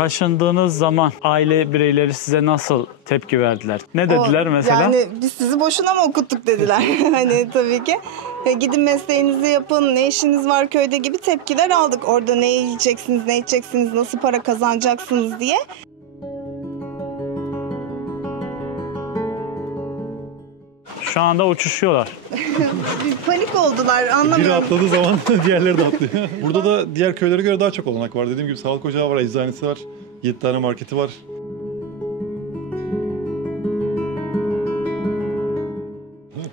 Taşındığınız zaman aile bireyleri size nasıl tepki verdiler? Ne dediler mesela? Yani biz sizi boşuna mı okuttuk dediler. Hani tabii ki. Gidin mesleğinizi yapın, ne işiniz var köyde gibi tepkiler aldık. Orada ne yiyeceksiniz, ne içeceksiniz, nasıl para kazanacaksınız diye. Şu anda uçuşuyorlar. Bir panik oldular, Biri anlamıyorum. atladığı zaman diğerleri de atlıyor. Burada da diğer köylere göre daha çok olanak var. Dediğim gibi sağlık ocağı var, eczanesi var, 7 tane marketi var.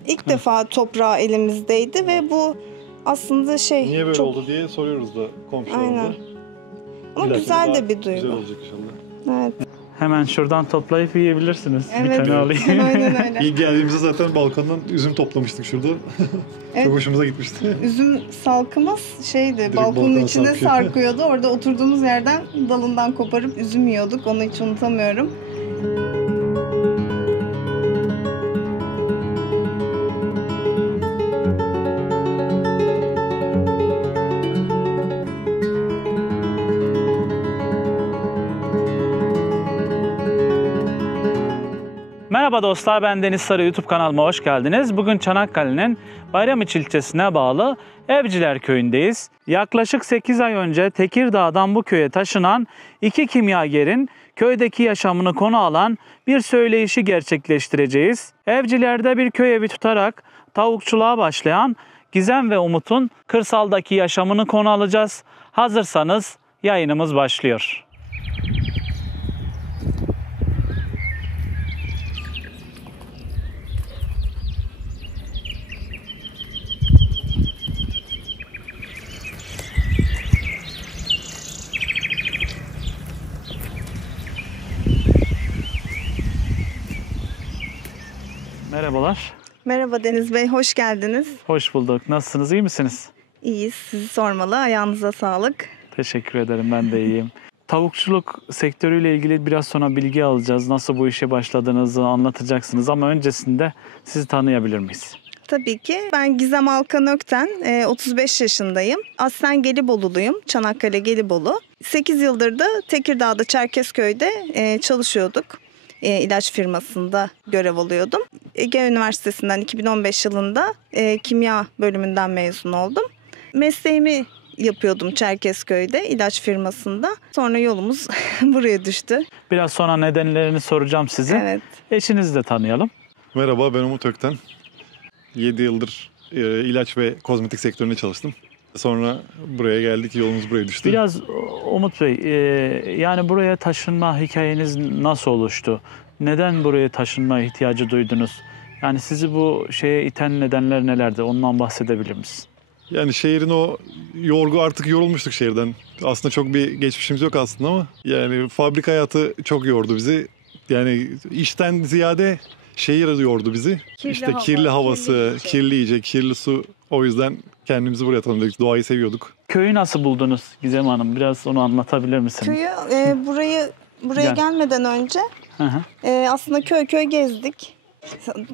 İlk defa toprağı elimizdeydi ve bu aslında Niye böyle çok... oldu diye soruyoruz da komşularımıza. Aynen. Ama İlla ki güzel daha de bir Güzel duygu. olacak inşallah. Evet. Hemen şuradan toplayıp yiyebilirsiniz. Evet. Bir tane alayım. Aynen öyle. İlk geldiğimizde zaten balkondan üzüm toplamıştık şurada. Evet. Çok hoşumuza gitmişti. Üzüm salkımız balkonun balkona içine sarkıyor. sarkıyordu. Orada oturduğumuz yerden dalından koparıp üzüm yiyorduk. Onu hiç unutamıyorum. Merhaba dostlar, ben Deniz Sarı, YouTube kanalıma hoş geldiniz. Bugün Çanakkale'nin Bayramiç ilçesine bağlı Evciler Köyü'ndeyiz. Yaklaşık 8 ay önce Tekirdağ'dan bu köye taşınan iki kimyagerin köydeki yaşamını konu alan bir söyleyişi gerçekleştireceğiz. Evciler'de bir köy evi tutarak tavukçuluğa başlayan Gizem ve Umut'un kırsaldaki yaşamını konu alacağız. Hazırsanız yayınımız başlıyor. Merhabalar. Merhaba Deniz Bey, hoş geldiniz. Hoş bulduk. Nasılsınız? İyi misiniz? İyiyiz, sizi sormalı. Ayağınıza sağlık. Teşekkür ederim. Ben de iyiyim. Tavukçuluk sektörüyle ilgili biraz sonra bilgi alacağız. Nasıl bu işe başladığınızı anlatacaksınız ama öncesinde sizi tanıyabilir miyiz? Tabii ki. Ben Gizem Alkan Ökten, 35 yaşındayım. Aslen Geliboluluyum, Çanakkale Gelibolu. 8 yıldır da Tekirdağ'da Çerkezköy'de çalışıyorduk. İlaç firmasında görev alıyordum. Ege Üniversitesi'nden 2015 yılında kimya bölümünden mezun oldum. Mesleğimi yapıyordum Çerkezköy'de ilaç firmasında. Sonra yolumuz buraya düştü. Biraz sonra nedenlerini soracağım size. Evet. Eşinizi de tanıyalım. Merhaba, ben Umut Ökten. 7 yıldır ilaç ve kozmetik sektöründe çalıştım. Sonra buraya geldik, yolumuz buraya düştü. Biraz Umut Bey, yani buraya taşınma hikayeniz nasıl oluştu? Neden buraya taşınma ihtiyacı duydunuz? Yani sizi bu şeye iten nedenler nelerdi? Ondan bahsedebilir misiniz? Yani şehrin o artık yorulmuştuk şehirden. Aslında çok bir geçmişimiz yok aslında ama yani fabrika hayatı çok yordu bizi. Yani işten ziyade şehir yordu bizi. Kirli havası, kirli yiyecek, kirli su. O yüzden kendimizi buraya tanıdık. Doğayı seviyorduk. Köyü nasıl buldunuz Gizem Hanım? Biraz onu anlatabilir misiniz? Köyü buraya gelmeden önce Hı hı. aslında köy köy gezdik.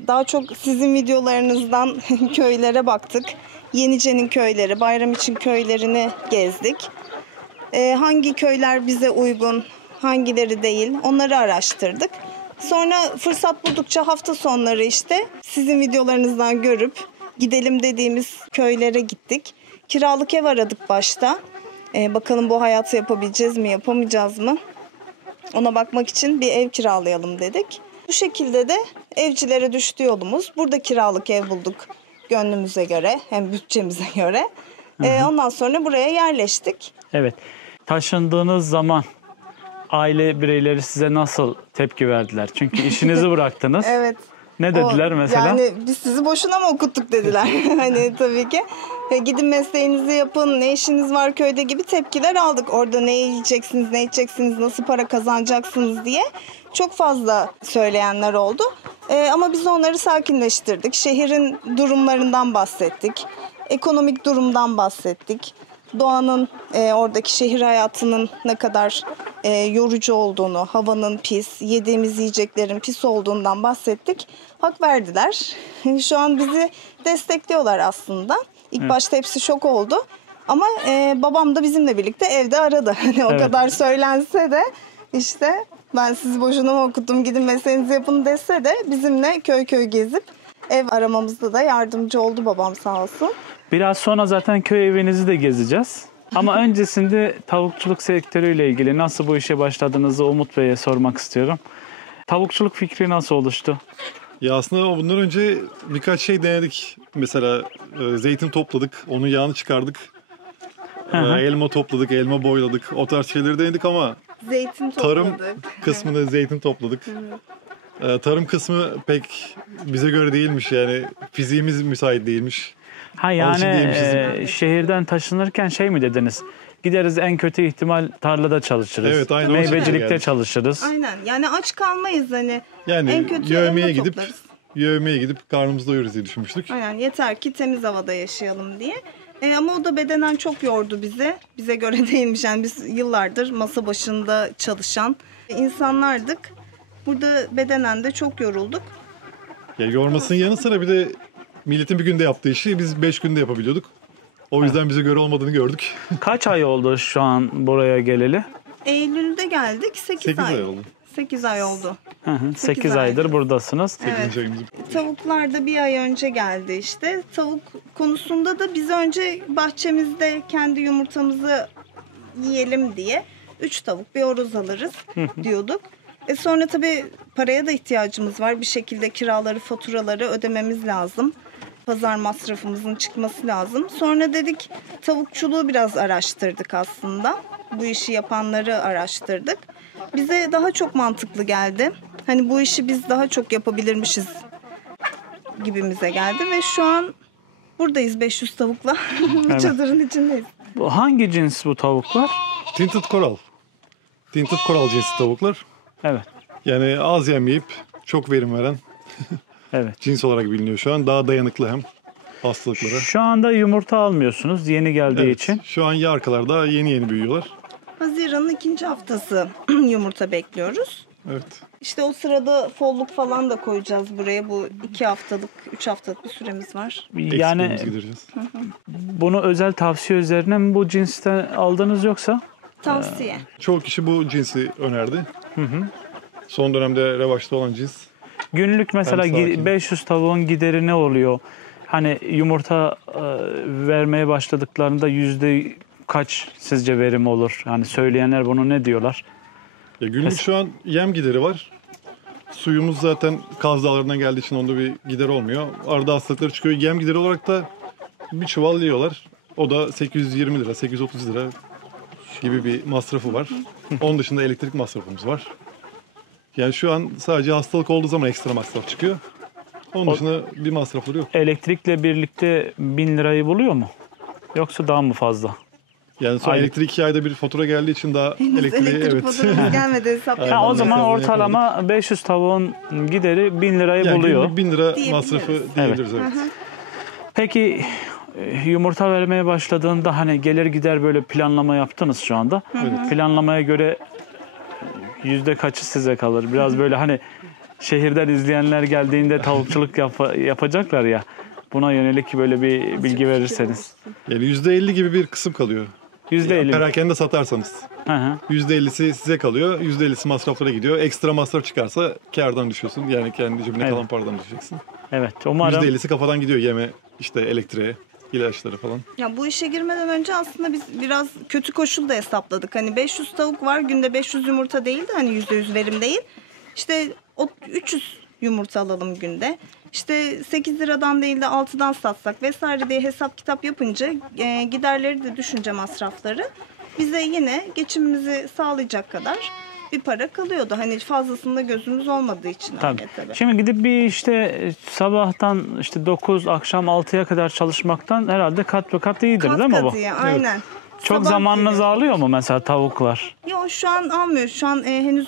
Daha çok sizin videolarınızdan köylere baktık. Yenice'nin köyleri, Bayramiç'in köylerini gezdik. Hangi köyler bize uygun, hangileri değil onları araştırdık. Sonra fırsat buldukça hafta sonları sizin videolarınızdan görüp gidelim dediğimiz köylere gittik. Kiralık ev aradık başta. Bakalım bu hayatı yapabileceğiz mi, yapamayacağız mı? Ona bakmak için bir ev kiralayalım dedik. Bu şekilde de Evcilere düştü yolumuz. Burada kiralık ev bulduk gönlümüze göre, hem bütçemize göre. Ondan sonra buraya yerleştik. Evet. Taşındığınız zaman aile bireyleri size nasıl tepki verdiler? Çünkü işinizi bıraktınız. Evet. Ne dediler mesela? Yani biz sizi boşuna mı okuttuk dediler. Hani tabii ki. Gidin mesleğinizi yapın, ne işiniz var köyde gibi tepkiler aldık. Orada ne yiyeceksiniz, ne içeceksiniz, nasıl para kazanacaksınız diye çok fazla söyleyenler oldu. Ama biz onları sakinleştirdik. Şehrin durumlarından bahsettik. Ekonomik durumdan bahsettik. Doğanın, oradaki şehir hayatının ne kadar yorucu olduğunu, havanın pis, yediğimiz yiyeceklerin pis olduğundan bahsettik. Hak verdiler. Şu an bizi destekliyorlar aslında. İlk başta hepsi şok oldu. Ama babam da bizimle birlikte evde aradı. Hani o Evet. kadar söylense de işte ben sizi boşuna mı okuttum gidin mesleğinizi yapın dese de bizimle köy köy gezip ev aramamızda da yardımcı oldu babam sağ olsun. Biraz sonra zaten köy evinizi de gezeceğiz. Ama öncesinde tavukçuluk sektörüyle ilgili nasıl bu işe başladığınızı Umut Bey'e sormak istiyorum. Tavukçuluk fikri nasıl oluştu? Ya aslında bundan önce birkaç şey denedik. Mesela zeytin topladık, onun yağını çıkardık. hı. Elma topladık, elma boyladık. O tarz şeyleri denedik ama Zeytin tarım topladık. kısmında zeytin topladık. Tarım kısmı pek bize göre değilmiş yani. Fiziğimiz müsait değilmiş. Ha Alışın yani değilmişiz. şehirden taşınırken şey mi dediniz? Gideriz en kötü ihtimal tarlada çalışırız. Evet, aynen o şekilde Meyvecilikte yani. çalışırız. Aynen yani aç kalmayız hani. Yani En kötü yövmeye elma gidip toplarız. karnımızı doyururuz diye düşünmüştük. Aynen yeter ki temiz havada yaşayalım diye. Ama o da bedenen çok yordu bizi. Bize göre değilmiş yani biz yıllardır masa başında çalışan insanlardık. Burada bedenen de çok yorulduk. Ya yormasının yanı sıra bir de milletin bir günde yaptığı işi biz 5 günde yapabiliyorduk. O yüzden bize göre olmadığını gördük. Kaç ay oldu şu an buraya geleli? Eylül'de geldik 8 8 ay. ay oldu. 8 ay oldu. 8 aydır aydır. buradasınız. 8. ayımız. Tavuklar da bir ay önce geldi işte. Tavuk konusunda da biz önce bahçemizde kendi yumurtamızı yiyelim diye 3 tavuk bir horoz alırız diyorduk. Sonra tabii paraya da ihtiyacımız var. Bir şekilde kiraları, faturaları ödememiz lazım. Pazar masrafımızın çıkması lazım. Sonra dedik tavukçuluğu biraz araştırdık aslında. Bu işi yapanları araştırdık. Bize daha çok mantıklı geldi. Hani bu işi biz daha çok yapabilirmişiz gibimize geldi ve şu an buradayız 500 tavukla. Bir çadırın içindeyiz. Hangi cins bu tavuklar? Tinted Coral. Tinted Coral cinsi tavuklar. Evet. Yani az yemeyip çok verim veren Evet. cins olarak biliniyor şu an. Daha dayanıklı hem hastalıklara. Şu anda yumurta almıyorsunuz yeni geldiği Evet, için. şu an yarkalarda yeni büyüyorlar. Haziran'ın 2. haftası yumurta bekliyoruz. Evet. İşte o sırada folluk falan da koyacağız buraya. Bu 2 haftalık, 3 haftalık bir süremiz var. Yani Eksiklerimizi gidereceğiz. bunu özel tavsiye üzerine mi bu cinsten aldınız yoksa? Tavsiye. Çoğu kişi bu cinsi önerdi. Son dönemde revaçta olan cins. Günlük mesela Hem sakin. 500 tavuğun gideri ne oluyor? Hani yumurta vermeye başladıklarında yüzde kaç sizce verim olur? Yani söyleyenler bunu ne diyorlar? Ya günlük şu an yem gideri var. Suyumuz zaten Kaz Dağları'ndan geldiği için onda bir gider olmuyor. Arada hastalıkları çıkıyor. Yem gideri olarak da bir çuval yiyorlar. O da 820 lira, 830 lira gibi bir masrafı var. Onun dışında elektrik masrafımız var. Yani şu an sadece hastalık olduğu zaman ekstra masraf çıkıyor. Onun dışında bir masrafları yok. Elektrikle birlikte 1000 lirayı buluyor mu? Yoksa daha mı fazla? Yani son Aylık. elektrik 2 ayda bir fatura geldiği için daha Henüz elektriği elektrik evet. faturamız gelmedi hesap Aynen. Ha, o yapalım. zaman hesabını ortalama 500 tavuğun gideri 1000 lirayı Yani buluyor. günlük 1000 lira Diyebiliriz. masrafı diyebiliriz evet. Peki yumurta vermeye başladığında hani gelir gider böyle planlama yaptınız şu anda. Planlamaya göre yüzde kaçı size kalır? Biraz böyle hani şehirden izleyenler geldiğinde tavukçuluk yapacaklar ya. Buna yönelik böyle bir bilgi verirseniz. Yani %50 gibi bir kısım kalıyor. %50. Perakende satarsanız. Hı hı. %50'si size kalıyor, %50'si masraflara gidiyor. Ekstra masraf çıkarsa kârdan düşüyorsun. Yani kendi cebine Evet. kalan paradan düşeceksin. Evet, umarım %50'si kafadan gidiyor yeme, işte elektriğe, ilaçlara falan. Ya bu işe girmeden önce aslında biz biraz kötü koşul da hesapladık. Hani 500 tavuk var, günde 500 yumurta değil de hani %100 verim değil. İşte o 300 yumurta alalım günde. İşte 8 liradan değil de 6'dan satsak vesaire diye hesap kitap yapınca giderleri de düşünce masrafları bize yine geçimimizi sağlayacak kadar bir para kalıyordu. Hani fazlasında gözümüz olmadığı için tabii. öyle tabii. Şimdi gidip bir işte sabahtan işte 9 akşam 6'ya kadar çalışmaktan herhalde kat ve kat iyidir değil mi bu? Katıya, aynen. Çok Sabah zamanınızı gibi. alıyor mu mesela tavuklar? Yok şu an almıyor. Şu an henüz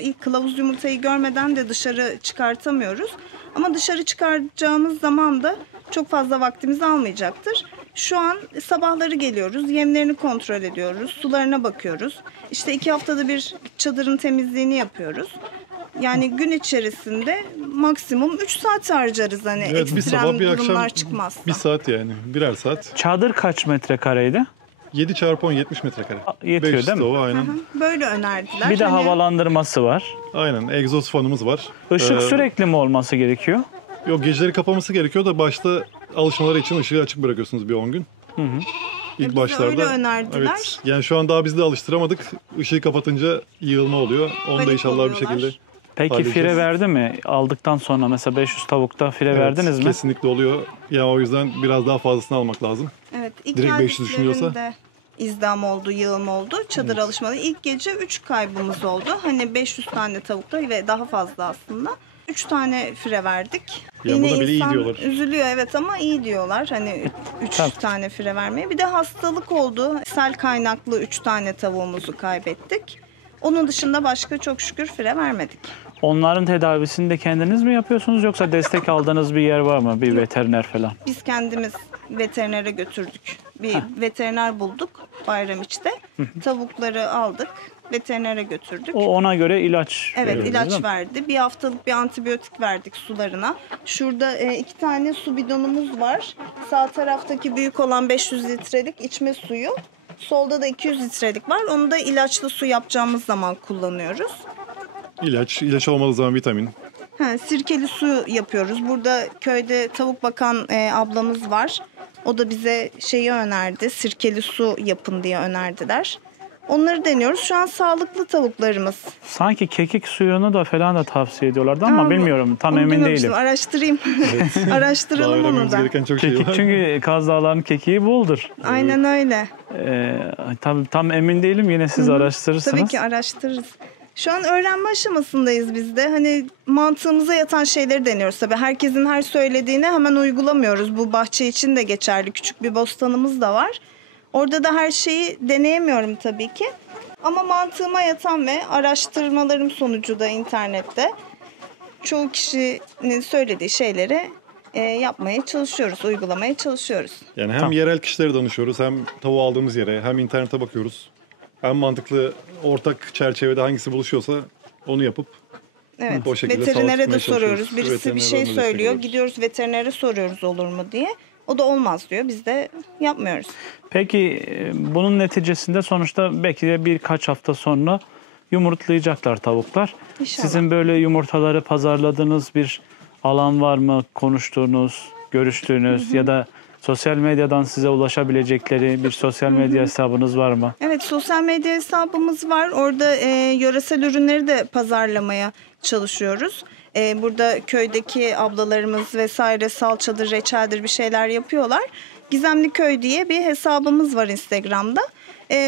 ilk kılavuz yumurtayı görmeden de dışarı çıkartamıyoruz. Ama dışarı çıkaracağımız zaman da çok fazla vaktimizi almayacaktır. Şu an sabahları geliyoruz, yemlerini kontrol ediyoruz, sularına bakıyoruz. İşte 2 haftada bir çadırın temizliğini yapıyoruz. Yani gün içerisinde maksimum 3 saat harcarız hani Evet, bir ekstrem sabah bir akşam durumlar çıkmazsa. bir saat yani. Birer saat. Çadır kaç metrekareydi? 7 çarpı 10 70 metrekare. Yetiyor 500 değil mi? tava, aynen. Böyle önerdiler. Bir de Hani havalandırması var. Aynen. Egzoz fanımız var. Işık Ee, sürekli mi olması gerekiyor? Yok, geceleri kapaması gerekiyor da başta alışmaları için ışığı açık bırakıyorsunuz bir 10 gün. İlk bize başlarda. öyle önerdiler. Evet. Yani şu an daha biz de alıştıramadık. Işığı kapatınca yığılma oluyor. Onu da Panik inşallah bir oluyorlar. şekilde Peki halledeceğiz. fire verdi mi? Aldıktan sonra mesela 500 tavukta fire Evet, verdiniz mi? kesinlikle oluyor. Ya o yüzden biraz daha fazlasını almak lazım. Evet, ilk Direkt 500 düşünüyorsa. geldiklerinde izdam oldu, yığılma oldu. Çadır alışmaları. İlk gece 3 kaybımız oldu. Hani 500 tane tavukta ve daha fazla aslında. 3 tane fire verdik. Ya bu da bile iyi insan diyorlar. üzülüyor evet ama iyi diyorlar. Hani 3 Tabii. tane fire vermeye. Bir de hastalık oldu. Sel kaynaklı 3 tane tavuğumuzu kaybettik. Onun dışında başka çok şükür fire vermedik. Onların tedavisini de kendiniz mi yapıyorsunuz yoksa destek aldığınız bir yer var mı? Bir veteriner falan. Biz kendimiz veterinere götürdük. Bir veteriner bulduk Bayramiç'te. Tavukları aldık. Veterinere götürdük. O ona göre ilaç Evet veriyoruz, değil ilaç mi? verdi. Bir haftalık bir antibiyotik verdik sularına. Şurada 2 tane su bidonumuz var. Sağ taraftaki büyük olan 500 litrelik içme suyu. Solda da 200 litrelik var. Onu da ilaçlı su yapacağımız zaman kullanıyoruz. İlaç olmadığı zaman vitamin. Sirkeli su yapıyoruz. Burada köyde tavuk bakan ablamız var. O da bize şeyi önerdi. Sirkeli su yapın diye önerdiler. Onları deniyoruz. Şu an sağlıklı tavuklarımız. Sanki kekik suyunu da falan da tavsiye ediyorlardı ama Aa, bilmiyorum. Tam onu emin duymamıştım. değilim. Araştırayım. Daha Araştıralım onu öğrenmemiz da. gereken çok şey Kekik, var. çünkü Kaz Dağları'nın kekiği boldur. Aynen öyle. Tam emin değilim. Yine siz araştırırsınız. Tabii ki araştırırız. Şu an öğrenme aşamasındayız biz de. Hani mantığımıza yatan şeyleri deniyoruz tabii. Herkesin her söylediğini hemen uygulamıyoruz. Bu bahçe için de geçerli. Küçük bir bostanımız da var. Orada da her şeyi deneyemiyorum tabii ki. Ama mantığıma yatan ve araştırmalarım sonucu da internette çoğu kişinin söylediği şeyleri yapmaya çalışıyoruz, uygulamaya çalışıyoruz. Yani hem Tamam. yerel kişilere danışıyoruz, hem tavuğu aldığımız yere, hem internete bakıyoruz. Hem mantıklı ortak çerçevede hangisi buluşuyorsa onu yapıp Evet. o şekilde Veterinere de sağlık tutmaya soruyoruz. çalışıyoruz. Birisi bir Veterinerden şey de destek söylüyor. alıyoruz. Gidiyoruz veterinere soruyoruz olur mu diye. O da olmaz diyor. Biz de yapmıyoruz. Peki bunun neticesinde sonuçta belki de birkaç hafta sonra yumurtlayacaklar tavuklar. İnşallah. Sizin böyle yumurtaları pazarladığınız bir alan var mı? Konuştuğunuz, görüştüğünüz ya da sosyal medyadan size ulaşabilecekleri bir sosyal medya hesabınız var mı? Evet, sosyal medya hesabımız var. Orada yöresel ürünleri de pazarlamaya çalışıyoruz. Burada köydeki ablalarımız vesaire salçadır, reçeldir bir şeyler yapıyorlar. Gizemli Köy diye bir hesabımız var Instagram'da.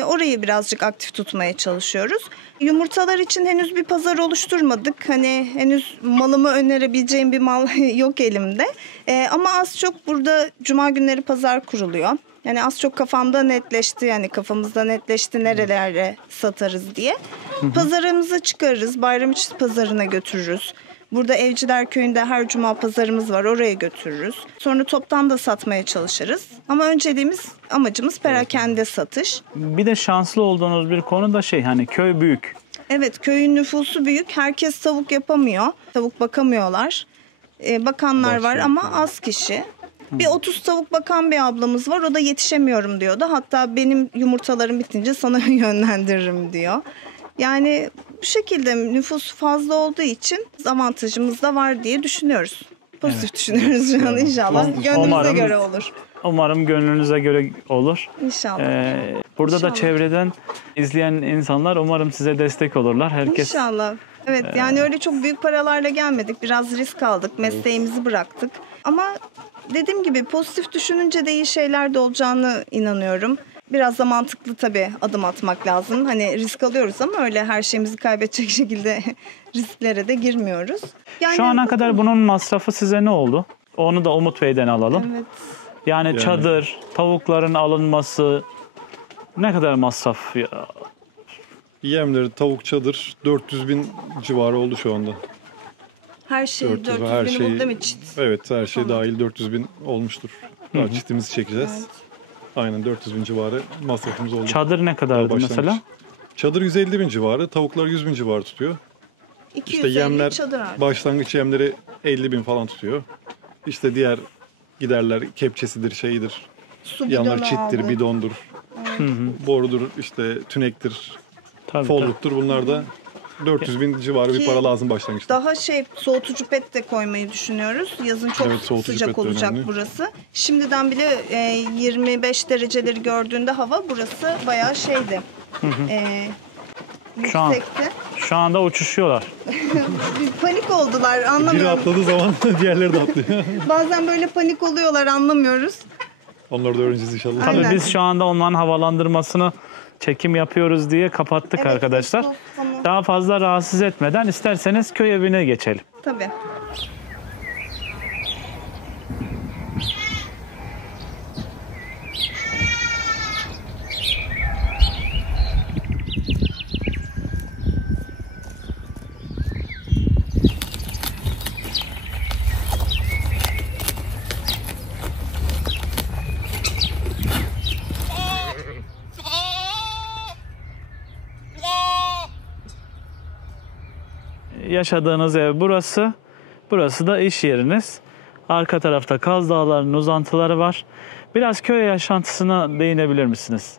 Orayı birazcık aktif tutmaya çalışıyoruz. Yumurtalar için henüz bir pazar oluşturmadık. Hani henüz malımı önerebileceğim bir mal yok elimde. Ama az çok burada cuma günleri pazar kuruluyor. Yani az çok kafamda netleşti, yani kafamızda netleşti nerelere satarız diye. Pazarımıza çıkarırız, Bayramiçi pazarına götürürüz. Burada Evciler Köyü'nde her cuma pazarımız var, oraya götürürüz. Sonra toptan da satmaya çalışırız. Ama önceliğimiz, amacımız perakende satış. Bir de şanslı olduğunuz bir konu da hani köy büyük. Evet, köyün nüfusu büyük, herkes tavuk yapamıyor, tavuk bakamıyorlar. Bakanlar var ama az kişi. Bir 30 tavuk bakan bir ablamız var, o da yetişemiyorum diyordu. Hatta benim yumurtalarım bitince sana yönlendiririm diyor. Yani bu şekilde nüfus fazla olduğu için avantajımız da var diye düşünüyoruz. Pozitif düşünüyoruz şu an inşallah. Gönlümüze Umarım- göre olur. Umarım gönlünüze göre olur. İnşallah. Burada da İnşallah. çevreden izleyen insanlar umarım size destek olurlar. Herkes İnşallah. Evet yani öyle çok büyük paralarla gelmedik. Biraz risk aldık. Mesleğimizi bıraktık. Ama dediğim gibi pozitif düşününce de iyi şeyler de olacağını inanıyorum. Biraz da mantıklı tabii adım atmak lazım. Hani risk alıyoruz ama öyle her şeyimizi kaybedecek şekilde risklere de girmiyoruz. Yani şu ana kadar bunun masrafı size ne oldu? Onu da Umut Bey'den alalım. Evet. Yani çadır, tavukların alınması ne kadar masraf? Yemleri, tavuk, çadır 400 bin civarı oldu şu anda. Her şey 400 her bini şey- buldu değil mi çit? Evet, her şey Tamam. dahil 400 bin olmuştur. Daha çiftimizi çekeceğiz. Evet. Aynen 400 bin civarı masrafımız oldu. Çadır ne Daha kadardı başlangıç. mesela? Çadır 150 bin civarı, tavuklar 100 bin civarı tutuyor. 250 İşte yemler, çadır artık. başlangıç yemleri 50.000 falan tutuyor. İşte diğer giderler kepçesidir, şeyidir. Su Yanlar bidonu çittir, aldık. bidondur, borudur, işte tünektir, Tabii, folluktur. Bunlar da 400.000 civarı bir Ki para lazım başlangıçta. Daha soğutucu pet de koymayı düşünüyoruz. Yazın çok Evet, soğutucu sıcak pet de olacak önemli. burası. Şimdiden bile 25 dereceleri gördüğünde hava burası bayağı şeydi. Şu an- Yüksekti. Şu anda uçuşuyorlar. Bir panik oldular Biri anlamıyorum. atladığı zaman diğerleri de atlıyor. Bazen böyle panik oluyorlar anlamıyoruz. Onları da öğreneceğiz inşallah. Tabii Aynen. biz şu anda onların havalandırmasını çekim yapıyoruz diye kapattık Evet, arkadaşlar. tamam. Daha fazla rahatsız etmeden isterseniz köy evine geçelim. Tabii. Yaşadığınız ev burası. Burası da iş yeriniz. Arka tarafta Kaz Dağları'nın uzantıları var. Biraz köy yaşantısına değinebilir misiniz?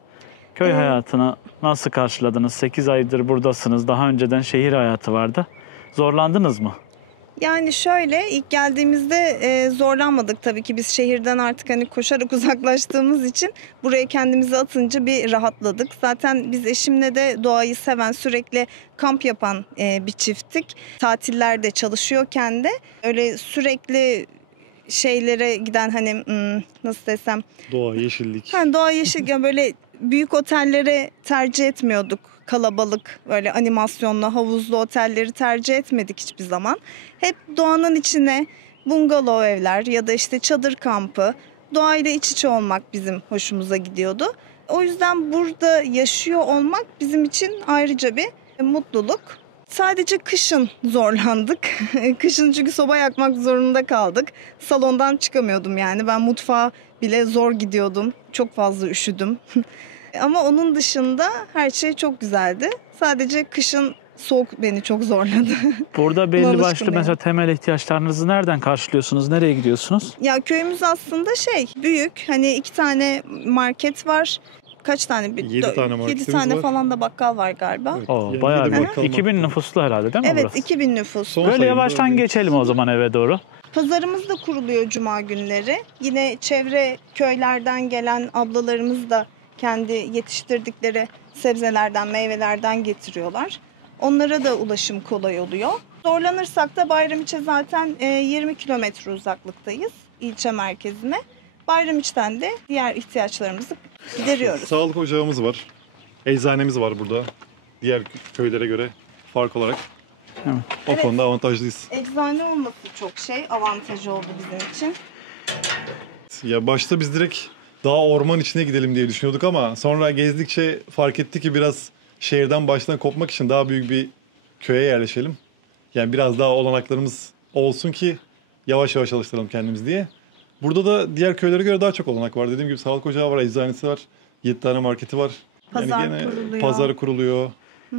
Köy hayatını nasıl karşıladınız? 8 aydır buradasınız. Daha önceden şehir hayatı vardı. Zorlandınız mı? Yani şöyle ilk geldiğimizde zorlanmadık tabii ki biz şehirden artık hani koşarak uzaklaştığımız için buraya kendimizi atınca bir rahatladık. Zaten biz eşimle de doğayı seven sürekli kamp yapan bir çifttik. Tatillerde çalışıyorken de öyle sürekli şeylere giden hani nasıl desem Doğa, yeşillik. doğa yeşil yani böyle büyük otellere tercih etmiyorduk. Kalabalık böyle animasyonlu havuzlu otelleri tercih etmedik hiçbir zaman. Hep doğanın içine bungalov evler ya da işte çadır kampı, doğayla iç içe olmak bizim hoşumuza gidiyordu. O yüzden burada yaşıyor olmak bizim için ayrıca bir mutluluk. Sadece kışın zorlandık. Kışın çünkü soba yakmak zorunda kaldık. Salondan çıkamıyordum yani. Ben mutfağa bile zor gidiyordum. Çok fazla üşüdüm. Ama onun dışında her şey çok güzeldi. Sadece kışın soğuk beni çok zorladı. Burada belli alışkın başlı değilim. mesela temel ihtiyaçlarınızı nereden karşılıyorsunuz? Nereye gidiyorsunuz? Ya köyümüz aslında büyük. Hani 2 tane market var. Kaç tane? 7 tane 7 marketimiz tane var. falan da bakkal var galiba. Evet, Oo, yani bayağı bir de büyük. bakkal 2000 var. nüfuslu herhalde değil mi Evet, burası? 2000 nüfus. Son Böyle sayımda yavaştan büyük. geçelim o zaman eve doğru. Pazarımız da kuruluyor cuma günleri. Yine çevre köylerden gelen ablalarımız da kendi yetiştirdikleri sebzelerden, meyvelerden getiriyorlar. Onlara da ulaşım kolay oluyor. Zorlanırsak da Bayramiç'e zaten 20 kilometre uzaklıktayız ilçe merkezine. Bayramiç'ten de diğer ihtiyaçlarımızı gideriyoruz. Sağlık ocağımız var. Eczanemiz var burada. Diğer köylere göre fark olarak. Evet. O Evet. konuda avantajlıyız. Eczane olması çok avantajı oldu bizim için. Ya başta biz direkt daha orman içine gidelim diye düşünüyorduk ama sonra gezdikçe fark ettik ki biraz şehirden baştan kopmak için daha büyük bir köye yerleşelim. Yani biraz daha olanaklarımız olsun ki yavaş yavaş alıştıralım kendimizi diye. Burada da diğer köylere göre daha çok olanak var. Dediğim gibi sağlık ocağı var, eczanesi var, 7 tane marketi var. Pazar kuruluyor. Pazarı kuruluyor,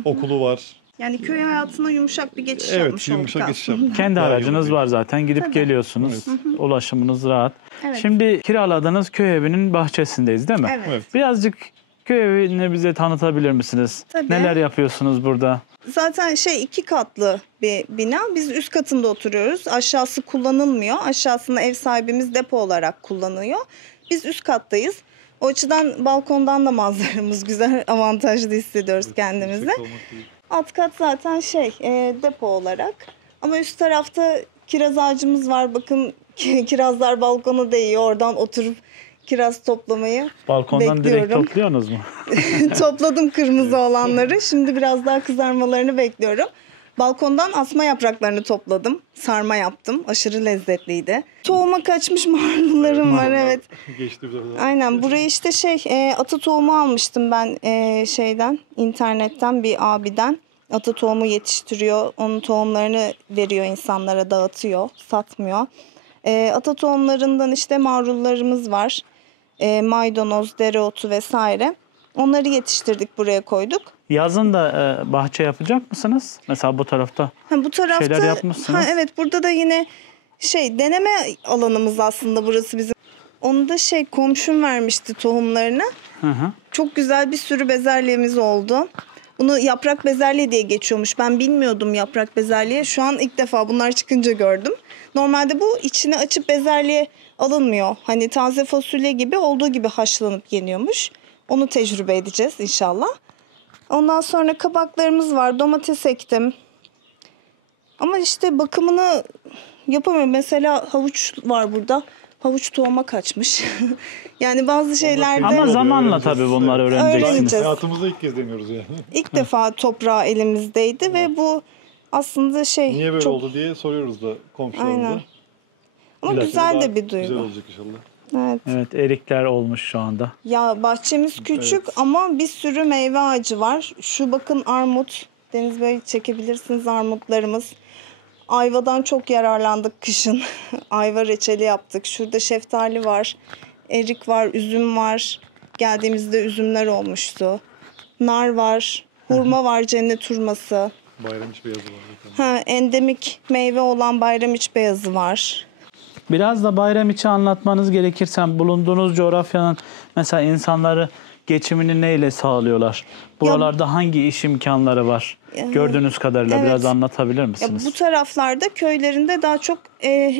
okulu var. Yani köy hayatına yumuşak bir geçiş Evet, yapmış yumuşak olduk geçiş aslında. yaptık. Kendi Daha iyi aracınız oluyor. var zaten. Gidip Tabii. geliyorsunuz. Ulaşımınız rahat. Evet. Şimdi kiraladığınız köy evinin bahçesindeyiz değil mi? Evet. Evet. Birazcık köy evini bize tanıtabilir misiniz? Tabii. Neler yapıyorsunuz burada? Zaten 2 katlı bir bina. Biz üst katında oturuyoruz. Aşağısı kullanılmıyor. Aşağısını ev sahibimiz depo olarak kullanıyor. Biz üst kattayız. O açıdan balkondan da manzaramız güzel, avantajlı hissediyoruz kendimizi. Yüksek olmak değil. Alt kat zaten depo olarak. Ama üst tarafta kiraz ağacımız var. Bakın kirazlar balkona değiyor. Oradan oturup kiraz toplamayı Balkondan direkt bekliyorum. topluyorsunuz mu? Topladım kırmızı olanları. Şimdi biraz daha kızarmalarını bekliyorum. Balkondan asma yapraklarını topladım. Sarma yaptım. Aşırı lezzetliydi. Tohuma kaçmış marullarım var, evet. Geçti biraz daha. Aynen, buraya işte ata tohumu almıştım ben internetten bir abiden. Ata tohumu yetiştiriyor. Onun tohumlarını veriyor insanlara, dağıtıyor, satmıyor. Ata tohumlarından işte marullarımız var. Maydanoz, dereotu vesaire. Onları yetiştirdik, buraya koyduk. Yazın da bahçe yapacak mısınız? Mesela bu tarafta Bu tarafta şeyler yapmışsınız. evet, burada da yine deneme alanımız aslında burası bizim. Onu da komşum vermişti tohumlarını. Hı hı. Çok güzel bir sürü bezelyemiz oldu. Bunu yaprak bezelye diye geçiyormuş. Ben bilmiyordum yaprak bezelye. Şu an ilk defa bunlar çıkınca gördüm. Normalde bu içini açıp bezelye alınmıyor. Hani taze fasulye gibi olduğu gibi haşlanıp yeniyormuş. Onu tecrübe edeceğiz inşallah. Ondan sonra kabaklarımız var. Domates ektim. Ama işte bakımını yapamıyorum. Mesela havuç var burada. Havuç tohuma kaçmış. Yani bazı şeylerde Ama zamanla öğreneceğiz. tabii bunları Evet. öğreneceksiniz. Öğreneceğiz. Hayatımızda ilk kez deniyoruz yani. ilk defa toprağı elimizdeydi ve bu aslında Niye böyle çok... oldu diye soruyoruz da komşularımıza. Aynen. Ama İlla ki güzel daha de bir duygu. Güzel olacak inşallah. Evet. Evet, erikler olmuş şu anda. Ya bahçemiz küçük Evet. ama bir sürü meyve ağacı var. Şu bakın armut. Deniz Bey, çekebilirsiniz armutlarımız. Ayvadan çok yararlandık kışın. Ayva reçeli yaptık. Şurada şeftali var. Erik var, üzüm var. Geldiğimizde üzümler olmuştu. Nar var. Hurma var, cennet hurması. Bayramiç beyazı var. Endemik meyve olan bayramiç beyazı var. Biraz da bayram içi anlatmanız gerekirse bulunduğunuz coğrafyanın mesela insanları geçimini neyle sağlıyorlar? Buralarda hangi iş imkanları var? Gördüğünüz kadarıyla evet. biraz anlatabilir Ya misiniz? bu taraflarda köylerinde daha çok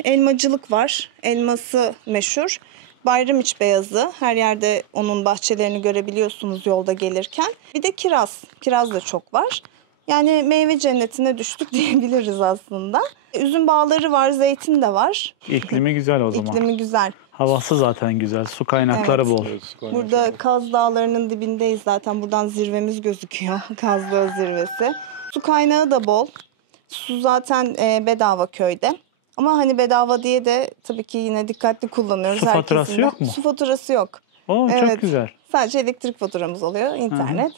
elmacılık var. Elması meşhur. Bayramiç beyazı. Her yerde onun bahçelerini görebiliyorsunuz yolda gelirken. Bir de kiraz. Kiraz da çok var. Yani meyve cennetine düştük diyebiliriz aslında. Üzüm bağları var, zeytin de var. İklimi güzel o zaman. İklimi güzel. Havası zaten güzel. Su kaynakları Evet. bol. Evet, su kaynağı Burada çok var. Kaz Dağları'nın dibindeyiz zaten. Buradan zirvemiz gözüküyor. Kaz Dağı zirvesi. Su kaynağı da bol. Su zaten bedava köyde. Ama hani bedava diye de tabii ki yine dikkatli kullanıyoruz. Su faturası Herkesin de. yok mu? Su faturası yok. Oo, Evet. çok güzel. Sadece elektrik faturamız oluyor, internet.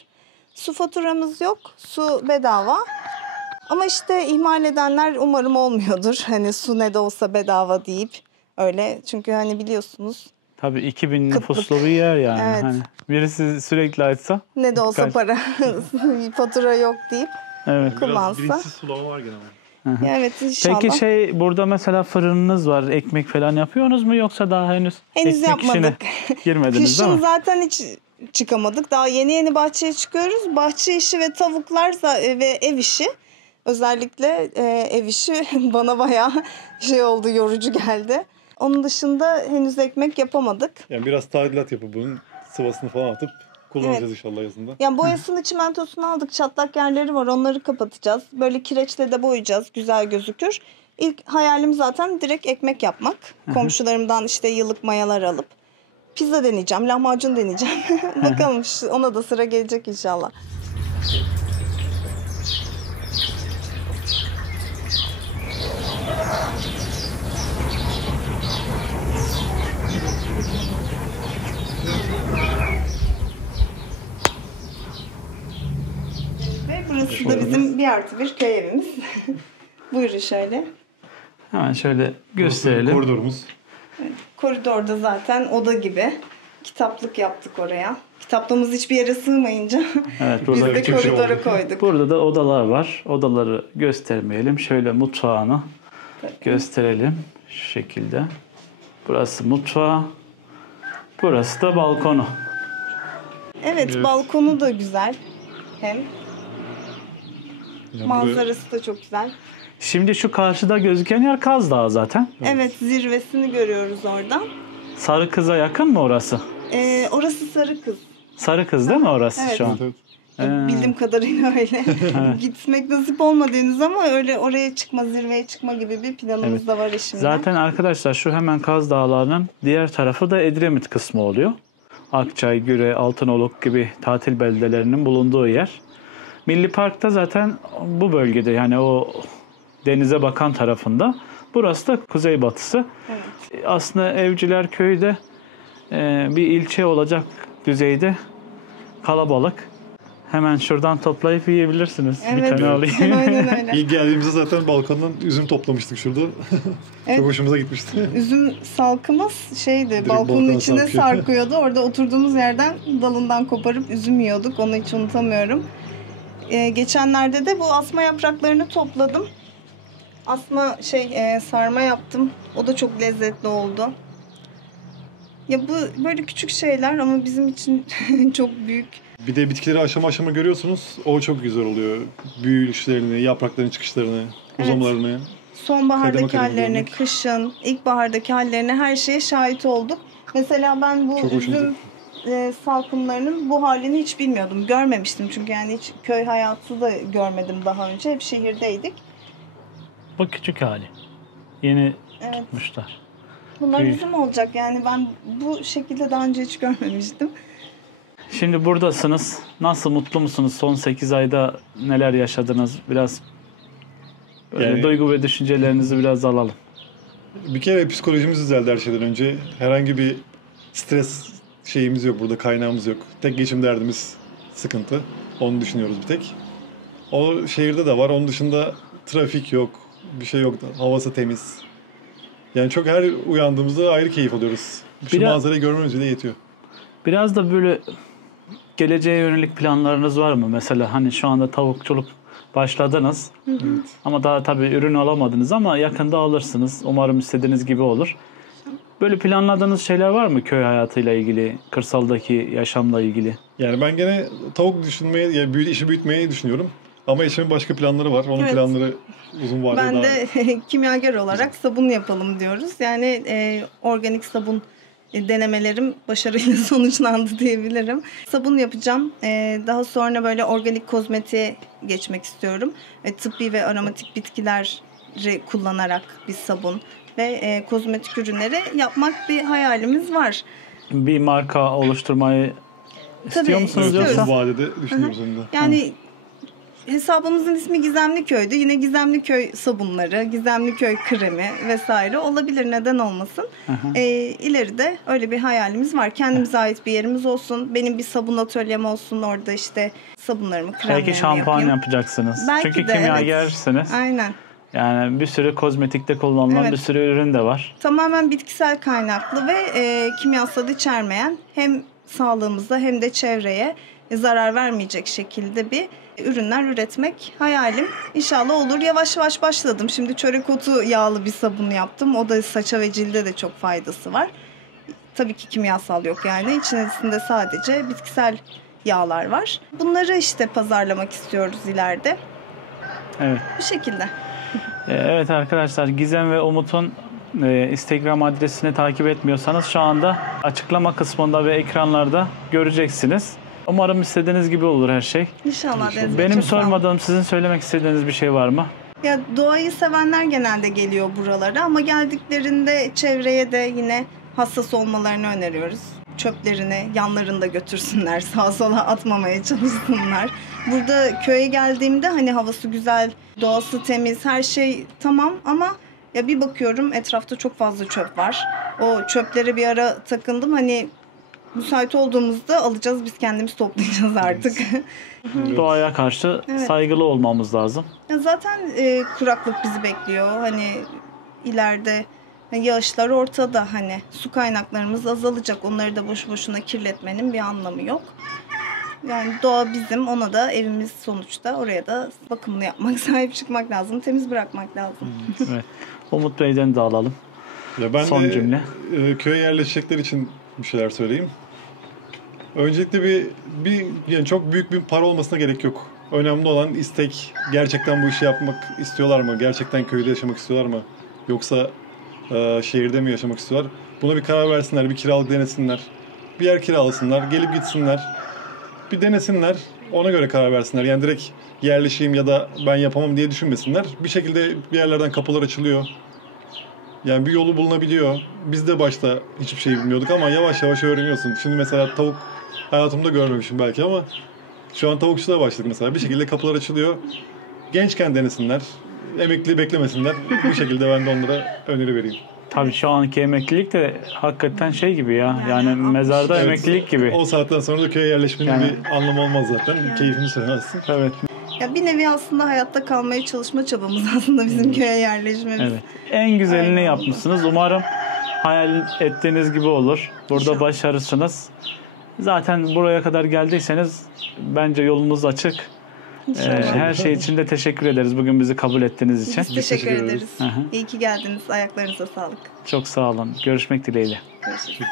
Su faturamız yok. Su bedava. Ama işte ihmal edenler umarım olmuyordur. Hani su ne de olsa bedava deyip öyle. Çünkü hani biliyorsunuz Tabii 2000 Kıtlık. nüfuslu bir yer yani. Evet. Hani birisi sürekli açsa. ne de olsa Kaç- para, fatura yok deyip Evet. kullansa. Bilinçsiz sulama var gene ama. Ya evet, inşallah. Peki burada mesela fırınınız var. Ekmek falan yapıyorsunuz mu yoksa daha henüz Henüz ekmek işine yapmadık. girmediniz değil Kışın mi? zaten hiç çıkamadık. Daha yeni bahçeye çıkıyoruz. Bahçe işi ve tavuklar ve ev işi. Özellikle ev işi bana bayağı oldu, yorucu geldi. Onun dışında henüz ekmek yapamadık. Yani biraz tadilat yapıp bunun sıvasını falan atıp kullanacağız inşallah yazında. Yani boyasını, çimentosunu aldık. Çatlak yerleri var. Onları kapatacağız. Böyle kireçle de boyayacağız. Güzel gözükür. İlk hayalim zaten direkt ekmek yapmak. Komşularımdan işte yıllık mayalar alıp pizza deneyeceğim, lahmacun deneyeceğim. Bakalım, ona da sıra gelecek inşallah. Ve burası da bizim 1+1 köy evimiz. Buyurun şöyle. Hemen şöyle gösterelim. Koridorumuz. Koridorda zaten oda gibi. Kitaplık yaptık oraya. Kitaplığımız hiçbir yere sığmayınca Evet, biz burada de küçük şey koridora oldu. koyduk. Burada da odalar var. Odaları göstermeyelim. Şöyle mutfağını gösterelim. Şu şekilde. Burası mutfağı. Burası da balkonu. Evet, balkonu da güzel. Hem Yani manzarası da çok güzel. Şimdi şu karşıda gözüken yer Kaz Dağı zaten. Evet, zirvesini görüyoruz oradan. Sarı Kız'a yakın mı orası? Orası Sarı Kız. Sarı Kız değil mi orası Evet. şu an? Evet. Bildiğim kadarıyla öyle. Gitmek nasip olmadı henüz ama öyle oraya çıkma, zirveye çıkma gibi bir planımız Evet. da var eşimle. Zaten arkadaşlar şu hemen Kaz Dağları'nın diğer tarafı da Edremit kısmı oluyor. Akçay, Güre, Altınoluk gibi tatil beldelerinin bulunduğu yer. Milli Park'ta zaten bu bölgede, yani o denize bakan tarafında. Burası da kuzeybatısı. Evet. Aslında Evciler Köyü de bir ilçe olacak düzeyde kalabalık. Hemen şuradan toplayıp yiyebilirsiniz. Bir Evet. tane alayım. Aynen öyle. İlk geldiğimizde zaten balkondan üzüm toplamıştık şurada. Evet. Çok hoşumuza gitmişti. Üzüm salkımız Direkt balkonun balkona içine sarkıyor. sarkıyordu. Orada oturduğumuz yerden dalından koparıp üzüm yiyorduk. Onu hiç unutamıyorum. Geçenlerde de bu asma yapraklarını topladım. Asma sarma yaptım. O da çok lezzetli oldu. Ya bu böyle küçük şeyler ama bizim için çok büyük. Bir de bitkileri aşama aşama görüyorsunuz. O çok güzel oluyor. Büyüyüşlerini, yaprakların çıkışlarını, uzamalarını. Sonbahardaki Kademe kademe hallerine, görmek. kışın, ilkbahardaki hallerine her şeye şahit olduk. Mesela ben bu Çok hoşuma üzüm salkımlarının bu halini hiç bilmiyordum. Görmemiştim çünkü yani hiç köy hayatı da görmedim daha önce. Hep şehirdeydik. Bu küçük hali. Yeni Evet. tutmuşlar. Bunlar Büyük. üzüm olacak yani ben bu şekilde daha önce hiç görmemiştim. Şimdi buradasınız. Nasıl, mutlu musunuz? Son 8 ayda neler yaşadınız? Biraz böyle Yani- duygu ve düşüncelerinizi biraz alalım. Bir kere psikolojimiz düzeldi her şeyden önce. Herhangi bir stres şeyimiz yok burada, kaynağımız yok. Tek geçim derdimiz sıkıntı. Onu düşünüyoruz bir tek. O şehirde de var. Onun dışında trafik yok, bir şey yok. Havası temiz. Yani çok her uyandığımızda ayrı keyif alıyoruz. Şu Biraz- manzarayı görmemiz bile yetiyor. Biraz da böyle geleceğe yönelik planlarınız var mı? Mesela hani şu anda tavukçuluk başladınız. Ama daha tabii ürün alamadınız ama yakında alırsınız. Umarım istediğiniz gibi olur. Böyle planladığınız şeyler var mı köy hayatıyla ilgili, kırsaldaki yaşamla ilgili? Yani ben gene tavuk düşünmeyi, yani işi büyütmeyi düşünüyorum. Ama eşimin başka planları var. Onun Evet. planları uzun vadede Ben daha... de kimyager olarak sabun yapalım diyoruz. Yani organik sabun denemelerim başarıyla sonuçlandı diyebilirim. Sabun yapacağım. Daha sonra böyle organik kozmetiğe geçmek istiyorum. Tıbbi ve aromatik bitkileri kullanarak bir sabun ve kozmetik ürünleri yapmak bir hayalimiz var. Bir marka oluşturmayı istiyor Tabii, musunuz Evet, istiyoruz. yoksa? uzun vadede düşünüyoruz onu da. Yani hesabımızın ismi Gizemli Köy'dü. Yine Gizemli Köy sabunları, Gizemli Köy kremi vesaire olabilir. Neden olmasın? İleride öyle bir hayalimiz var. Kendimize ait bir yerimiz olsun. Benim bir sabun atölyem olsun. Orada işte sabunlarımı, kremlerimi Belki şampuan yapayım. yapacaksınız. Belki Çünkü de, kimyagersiniz. Aynen. Yani bir sürü kozmetikte kullanılan Evet. bir sürü ürün de var. Tamamen bitkisel kaynaklı ve kimyasal içermeyen hem sağlığımıza hem de çevreye zarar vermeyecek şekilde bir ürünler üretmek hayalim. İnşallah olur. Yavaş yavaş başladım. Şimdi çörek otu yağlı bir sabun yaptım. O da saça ve cilde de çok faydası var. Tabii ki kimyasal yok yani. İçerisinde sadece bitkisel yağlar var. Bunları işte pazarlamak istiyoruz ileride. Evet. Bu şekilde. Evet arkadaşlar, Gizem ve Umut'un Instagram adresini takip etmiyorsanız şu anda açıklama kısmında ve ekranlarda göreceksiniz. Umarım istediğiniz gibi olur her şey. İnşallah. Deniz Bey, Benim çok sağ olun. sormadığım, sizin söylemek istediğiniz bir şey var mı? Ya doğayı sevenler genelde geliyor buralara ama geldiklerinde çevreye de yine hassas olmalarını öneriyoruz. Çöplerini yanlarında götürsünler, sağa sola atmamaya çalışsınlar. Burada köye geldiğimde hani havası güzel, doğası temiz, her şey tamam ama ya bir bakıyorum etrafta çok fazla çöp var. O çöplere bir ara takındım, hani müsait olduğumuzda alacağız, biz kendimiz toplayacağız artık. Doğaya karşı Evet. saygılı olmamız lazım. Ya zaten kuraklık bizi bekliyor. Hani ileride yağışlar ortada, hani su kaynaklarımız azalacak. Onları da boşu boşuna kirletmenin bir anlamı yok. Yani doğa bizim, ona da evimiz sonuçta. Oraya da bakımını yapmak, sahip çıkmak lazım, temiz bırakmak lazım. Evet. Umut Bey'den de alalım. Ya ben Son de cümle. köye yerleşecekler için bir şeyler söyleyeyim. Öncelikle yani çok büyük bir para olmasına gerek yok. Önemli olan istek. Gerçekten bu işi yapmak istiyorlar mı? Gerçekten köyde yaşamak istiyorlar mı? Yoksa şehirde mi yaşamak istiyorlar? Buna bir karar versinler, bir kiralık denesinler. Bir yer kiralasınlar, gelip gitsinler. Bir denesinler, ona göre karar versinler. Yani direkt yerleşeyim ya da ben yapamam diye düşünmesinler. Bir şekilde bir yerlerden kapılar açılıyor. Yani bir yolu bulunabiliyor. Biz de başta hiçbir şey bilmiyorduk ama yavaş yavaş öğreniyorsun. Şimdi mesela tavuk hayatımda görmemişim belki ama şu an tavukçuluğa başladık mesela. Bir şekilde kapılar açılıyor. Gençken denesinler. Emekli beklemesinler. Bu şekilde ben de onlara öneri vereyim. Tabii şu anki emeklilik de hakikaten şey gibi ya. Yani Yani mezarda Evet, emeklilik gibi. O saatten sonra da köye yerleşmenin Yani- bir anlamı olmaz zaten. Keyfini süremezsin. Evet. Ya bir nevi aslında hayatta kalmaya çalışma çabamız aslında bizim köye yerleşmemiz. Evet. En güzelini Aynen. yapmışsınız. Umarım hayal ettiğiniz gibi olur. Burada İnşallah. başarırsınız. Zaten buraya kadar geldiyseniz bence yolunuz açık. İnşallah. Her şey için de teşekkür ederiz bugün bizi kabul ettiğiniz için. Biz teşekkür teşekkür ederiz. Hı hı. İyi ki geldiniz. Ayaklarınıza sağlık. Çok sağ olun. Görüşmek dileğiyle. Görüşürüz.